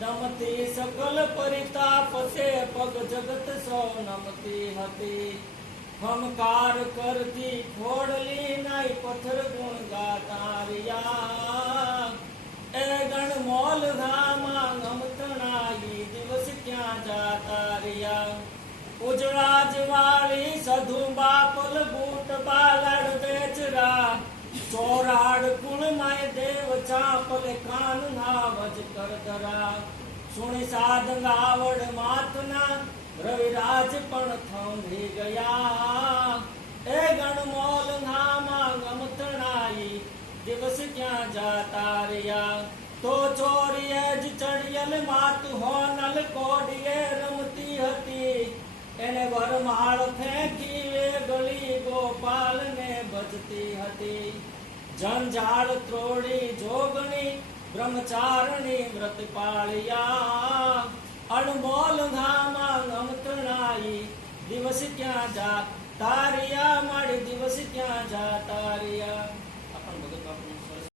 નમતી સકલ પરિતાપ સે પગ જગત સૌ નમતી હતી ખમકાર કરતી ખોડલી નાઈ પથ્થર ગુણ ગાતારિયા એ ગણ મોલ ધામા ગમતણાઈ દિવસ ક્યાં જાતારિયા ઉજળા જવાળી સધુ બાપલ બૂટ બાલડ બેચરા ચોરાડ કુળ માય દેવ ચાપલ કાન નાવજ કરદરા સુણી સાધ ગાવડ માતના રવિરાજ પણ થંભી ગયા એ ગણમોલ નામા ગમતણાઈ દિવસ ક્યાં જાતા રહ્યા તો ચોરીએ જ ચડિયલ માત હોનલ કોડીએ રમતી હતી એને વરમાળ ફેંકી એ ગળી ગોપાલને ભજતી હતી જંજાળ ત્રોડી જોગણી બ્રહ્મચારણી વ્રત પાળિયા અણમોલ ધામા ગમતણાઈ દિવસ ક્યાં જા તારિયા મારી દિવસ ક્યાં જા તારિયા.